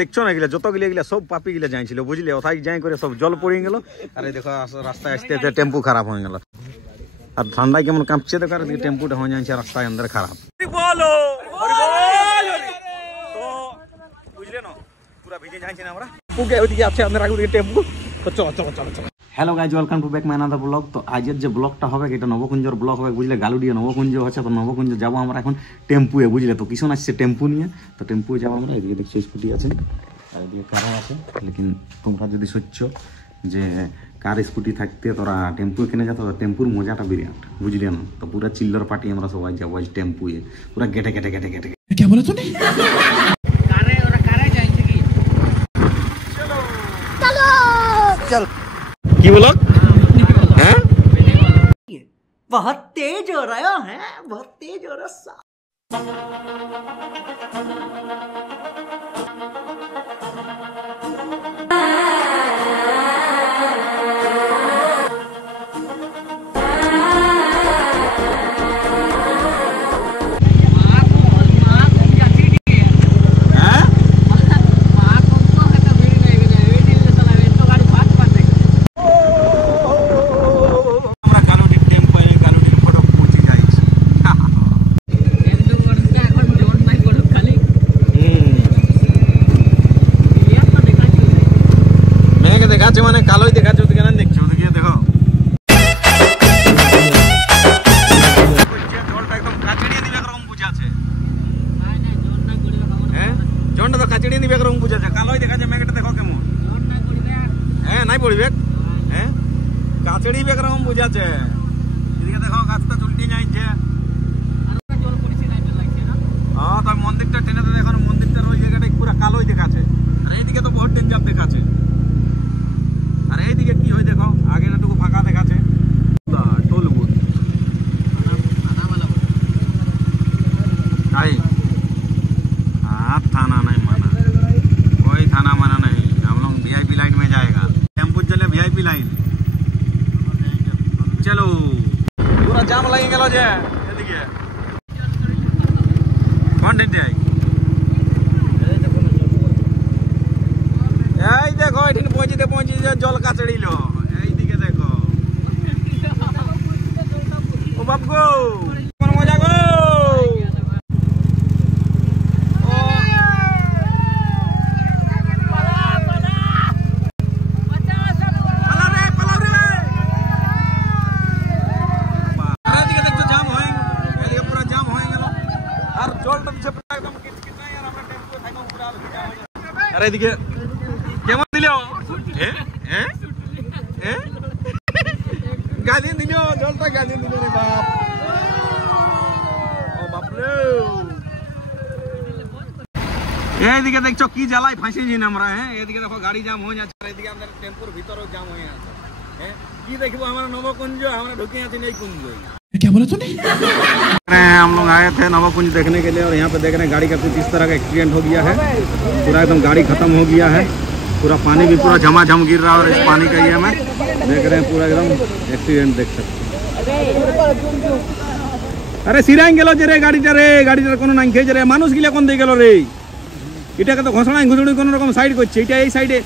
দেখছো না এগুলা যতগুলো এগুলা সব পাপি গিলা যাইছিল বুঝলে ওথায় যাই করে সব জল পড়ে গেল আর এই দেখো রাস্তায় আসতে আসতে টেম্পু খারাপ হয়ে গেল আর ঠান্ডায় কেমন কাঁপছে দেখো আর টেম্পুটা হয়ে যাচ্ছে রাস্তায় আন্দার খারাপ বলো তো বুঝলে না পুরা ভিজে যাইছে না আমরা পুকে ওইদিকে আছে আন্দার আগে টেম্পু তো চলো চলো চলো চলো hello guys welcome to back my another blog. তো আজের যে ব্লগটা হবে এটা নবকুঞ্জর ব্লগ হবে বুঝলে, গালুডিয়া নবকুঞ্জ আছে। তো নবকুঞ্জ যাবো আমরা এখন টেম্পুয়ে বুঝলে। তো কিশোর আসছে টেম্পু নিয়ে, তো টেম্পুয়ে যাবো আমরা। এদিকে দেখছি স্কুটি আছে আর এদিকে কার আছে, লেকিন তোমরা যদি সচ্ছ যে কার স্কুটি থাকতে তোরা টেম্পু কিনে যেত, টেম্পুর মজাটা বিরাট বুঝলি না। তো পুরো চিল্লার পার্টি আমরা সবাই যাবো আজ টেম্পুয়ে, পুরো গেটে গেটে গেটে গেটে কে বলে তুমি চল কি বলো হ্যাঁ बहुत तेज हो रहा है, बहुत तेज हो रहा है। মানে কালোই দেখাচ্ছে ওদিকে না দেখছো, ওদিকে দেখো জলটা একদম কাচড়িয়ে দিবে এরকম বুঝাচ্ছে। হ্যাঁ জলটা তো কাচড়িয়ে দিবে এরকম বুঝাচ্ছে, কালোই দেখাচ্ছে মেঘটা দেখো কেমন। হ্যাঁ নাই পড়িবে, হ্যাঁ কাচড়িবে এরকম বুঝাচ্ছে। এদিকে দেখো গাছটা চুলটি যাইছে। হ্যাঁ তো মন্দিরটা টেনে দেখো, মন্দিরটার ওই জায়গাটা পুরো কালোই দেখাচ্ছে। আর এইদিকে তো বহুত ডেঞ্জার দেখাচ্ছে। আর এইদিকে কি হয় দেখো, আগে একটু ফাঁকা দেখাচ্ছে। টোল বুথ थाना नहीं माना, कोई थाना माना नहीं। हम लोग VIP लाइन में जाएगा, टेम्पो चले VIP लाइन। चलो पूरा जाम लगे गलो जे এদিকে কোন দিকে এই দেখো এখানে পৌঁছিতে জল কাচড়িল। এইদিকে দেখো ও বাপ গো কোন মজা গো। আর এদিকে কেমন দিল গালি দিল, জলটা গালি দিল রে বাপ। ও বাপরে এইদিকে দেখছো কি জ্বালাই ফাঁসিছি না আমরা। হ্যাঁ এদিকে দেখো গাড়ি জাম হয়ে যাচ্ছে, এদিকে আমাদের টেম্পুর ভিতরেও জাম হয়ে আছে। হ্যাঁ কি देखो हमारा नवकुंज, हमरा ढुके आते नहीं कुंज। क्या बोला तूने? हम लोग आए थे नवकुंज देखने के लिए और यहाँ पे देख रहे हैं गाड़ी का कुछ इस तरह का एक्सीडेंट हो गया है। पूरा एकदम गाड़ी खत्म हो गया है, पूरा पानी भी पूरा झमाझम गिर रहा है। और इस पानी का ये हमें देख रहे हैं पूरा एकदम एक्सीडेंट देख सकते हैं। अरे सिराई गेलो जे रे गाड़ीटार कोनो নাই খেয়ে রে মানুষ গিলা কোন দিয়ে গেল রে। এটাকে তো ঘষড়াই ঘুষড়ি কোন রকম সাইড করছে। এটা এই সাইডে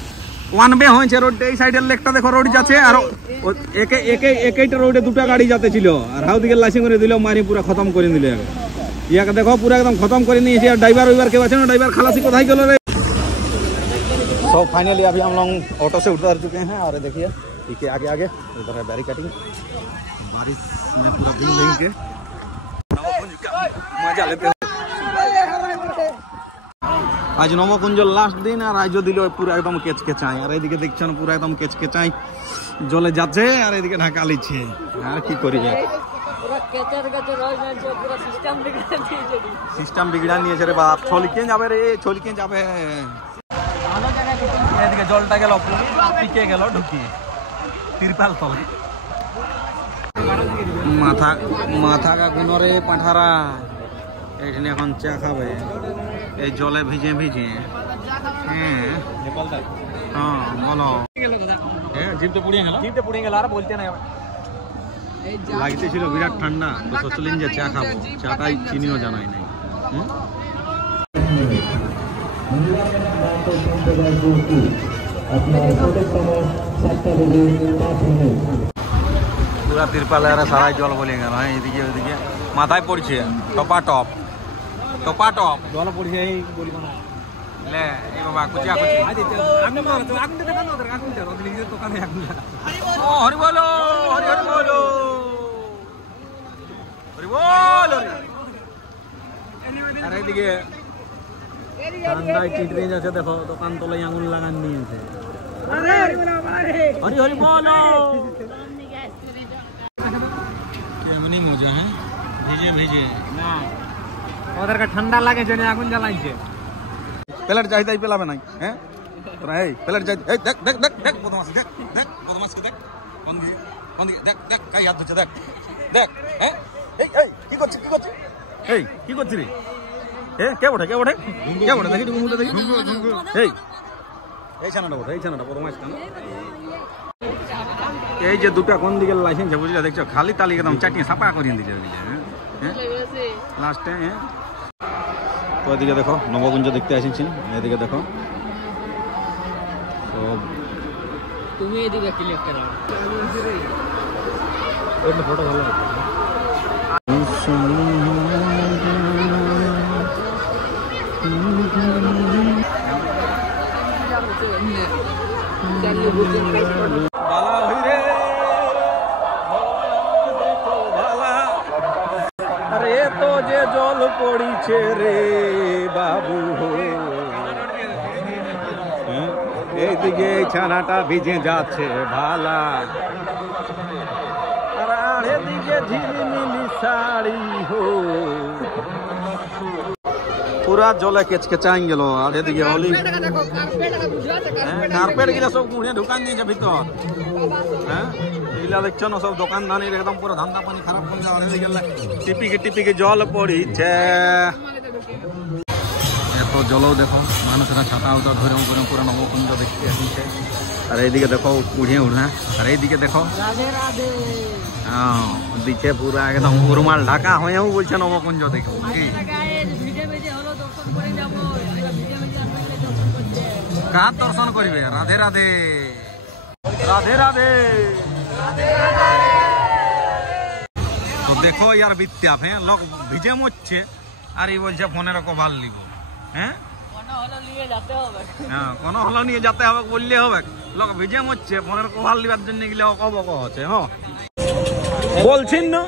ওয়ান বে হয়েছে রোড, এই সাইডের লেকটা দেখো রোড যাচ্ছে। আর একইটা রোডে দুটা গাড়ি যাতে ছিল, আর হাউ দিকে লাইসিং করে দিল, মারি পুরো খতম করে দিল। ইয়াকে দেখো পুরো একদম খতম করে নিয়েছে। আর ড্রাইভাर কেউ আছে না, ড্রাইভার খালাসি কোথায় গেল রে। सो फाइनली अभी हम लोग ऑटो से उतर चुके हैं और देखिए ठीक है आगे इधर है बैरिकेडिंग। बारिश में पूरा भीग के मजा लेते हैं। आज नवकुंज लास्ट दिन और आज दिल पूरा एकदम केचकेचाई। और एदिके देखছেন पूरा एकदम केचकेचाई জলে যাচ্ছে আর এদিকে ঢাকা লিচ্ছে। আর কি করিবে, পুরো কেচের কাছে রয়ে যাচ্ছে, পুরো সিস্টেম বিগড়া নিয়েছে রে বাপ। ছলকে যাবে রে, ছলকে যাবে। এদিকে জলটা গেল পিকে গেল ঢুকিয়ে তিরপাল তলে। মাথা কা কোন রে পাঠারা এইখানে এখন চা খাবে এই জলে ভিজে ভিজে। হ্যাঁ হ্যাঁ বলো জিভতে পুড়িয়ে গেল আর বলতে নাই। লাগতেছিল বিরাট ঠান্ডা, তো সোচলেন যে চা খাবো, চাটাই চিনিও জানাই নাই। পুরা তিরপালের সারাই জল বলে গেল। হ্যাঁ, এদিকে ওদিকে মাথায় পড়ছে টপা টপ জল পড়ছে। এই বলবো না লে এই বাবা কুচিয়া কুচি আগুন মারো আগুন দেখা না ওদের আগুন দাও ওদের নিজের দোকানে আগুন দাও। ও হরি বলো হরি হরি বলো হরি বলো। আর এইদিকে ঠান্ডায় টিটরে যাচ্ছে, দেখো দোকান তলায় আগুন লাগান নিয়েছে। হরি হরি বলো। কেমনি মজা, হ্যাঁ ভিজে ভিজে না ওদেরকে ঠান্ডা লাগে জন্য আগুন জ্বালাইছে। প্লেট যাই তাই পেলাবে নাই। হ্যাঁ তোরা এই প্লেট যাই এই দেখ দেখ দেখ দেখ বদমাস দেখ দেখ বদমাসকে দেখ কোন দিকে দেখ দেখ কাই হাত ধরছে দেখ দেখ। হ্যাঁ এই এই কি করছিস এই কি করছিস রে? এ কে ওঠে দেখি তুমি মুখটা দেখি। এই ছানাটা ওঠে, এই ছানাটা বদমাস কেন? এই যে দুটা কোন দিকে লাইসেন্স বুঝলে দেখছো, খালি তালি একদম চাটিয়ে সাপা করিয়ে দিলে লাস্টে। হ্যাঁ তো এদিকে দেখো নবকুঞ্জ দেখতে আসিছি, এদিকে দেখো সব। তুমি এদিকে ক্লিক করো, এটা ফটো ভালো আছে। আরে তো যে জল পড়িছে রে বাবু, এইদিকে ছানাটা ভিজে যাচ্ছে ভালা, আর এদিকে ঝিলিমিলি শাড়ি হো পুরা জলে কেচকেচাই গেল। আর এদিকে অলি কার্পেট গিলা সব মুড়ে ঢুকান দিয়েছে ভিতর। হ্যাঁ এগুলা দেখছো না সব দোকান দানির একদম পুরো ধান্দা পানি খারাপ করে যাওয়ার। এদিকে টিপিকে জল পড়িছে, এত জলও দেখো মানুষরা ছাতা উতা ধরে করে পুরো নবকুঞ্জ দেখতে আসছে। আর এইদিকে দেখো উড়ে উড়া, আর এইদিকে দেখো হ্যাঁ দিকে পুরা একদম উরমাল ঢাকা হয়েও বলছে নবকুঞ্জ দেখো। কার দর্শন করবে? রাধে রাধে রাধে রাধে। তো দেখো ইয়ার বিত্যাপ, হ্যাঁ লোক ভিজে মরছে আর এই বলছে ফোনের কভার লিব। হ্যাঁ কোনো হলো নিয়ে যেতে হবে বললে হবে। লোক ভিজে মরছে ফোনের কভার লিবার জন্য গেলে অকবক হচ্ছে। হ্যাঁ বলছেন না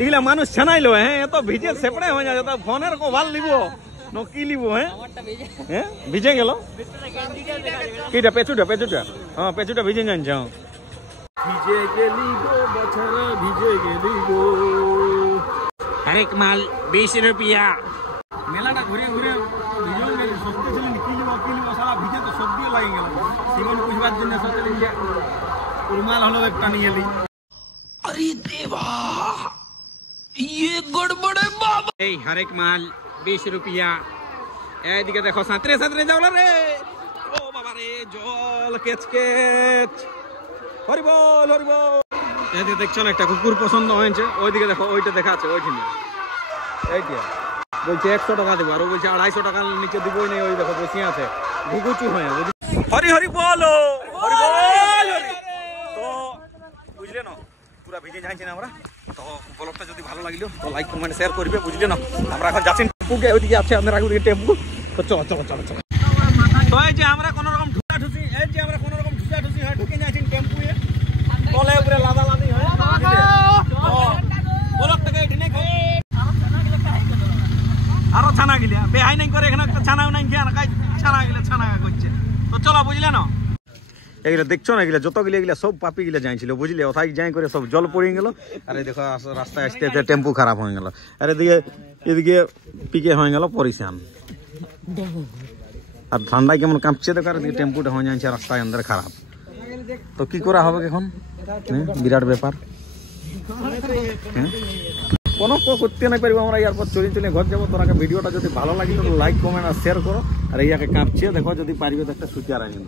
এগুলা মানুষ ছানাইলো। হ্যাঁ এত ভিজে সেপড়ে হয়ে যায়, তো ফোনের কভার লিব নকি লিব। হ্যাঁ হ্যাঁ ভিজে গেল কিটা পেছুটা হ্যাঁ পেছুটা ভিজে জানছ। ভিজে গেলি গো বছর ভিজে গেলি গো। আরেক মাল 20 রুপিয়া। মেলাটা ঘুরে ঘুরে ভিজে গেলি সস্তা ছিল কি লিব সারা ভিজে তো সবজি লাগে গেল। জীবন বুঝবার জন্য সোচলেন যে উরমাল হলো একটা নিয়ে এলি। আরে দেবা ये गड़बड़े बाबा। এই হরেক মাল 20 রুপিয়া। এইদিকে দেখো সাঁতরে যাও রে। ও বাবা রে জল কেচকেচ। হরি বল হরি বল। এইদিকে দেখছো না একটা কুকুর পছন্দ হয়েছে, ওইদিকে দেখো ওইটা দেখা আছে ওইখানে। এইটা বলছে 100 টাকা দেবো, আর ও বলছে 250 টাকার নিচে দিবই নেই। ওই দেখো বসে আছে ঘুঘুচু হয়ে। হরি হরি বলো হরি বল। তো বুঝলে না পুরা ভিজে যাইছি না আমরা। তো ব্লগটা যদি ভালো লাগলো তো লাইক কমেন্ট শেয়ার করবে, বুঝলে না। আমরা এখন যাচ্ছি টেম্পুকে, ওইদিকে আছে আপনার আগে ওইদিকে টেম্পু। তো চলো চলো চলো চলো। তো এই যে আমরা কোনো রকম ঢুসাঢুসি হয় ঢুকে যাচ্ছি টেম্পুয়ে, তলে উপরে লাদালাদি হয়। ব্লগটাকে এটি নেই আরো ছানা গিলা বেহাই নাই করে, এখানে একটা ছানাও নাই খেয়ে ছানা করছে। তো চলো বুঝলে না এগুলো দেখছো না, এগুলো যতগুলো এগুলো সব পাপি গিলা যাইছিল বুঝলে, ওথায় যাই করে সব জল পড়ে গেল। আর এই দেখো রাস্তায় আসতে আসতে টেম্পু খারাপ হয়ে গেল। আর এদিকে পিকে হয়ে গেল পরিশান। আর ঠান্ডায় কেমন কাঁপছে দেখো, আর এদিকে টেম্পুটা হয়ে যাচ্ছে রাস্তায় আন্দার খারাপ। তো কি করা হবে এখন, বিরাট ব্যাপার। কোনো করতে না পারবো আমরা, এরপর চলে ঘর যাবো। তোরাকে ভিডিওটা যদি ভালো লাগে তো লাইক কমেন্ট আর শেয়ার করো। আর ইয়াকে কাঁপছে দেখো, যদি পারবে তো একটা সুচার আনি।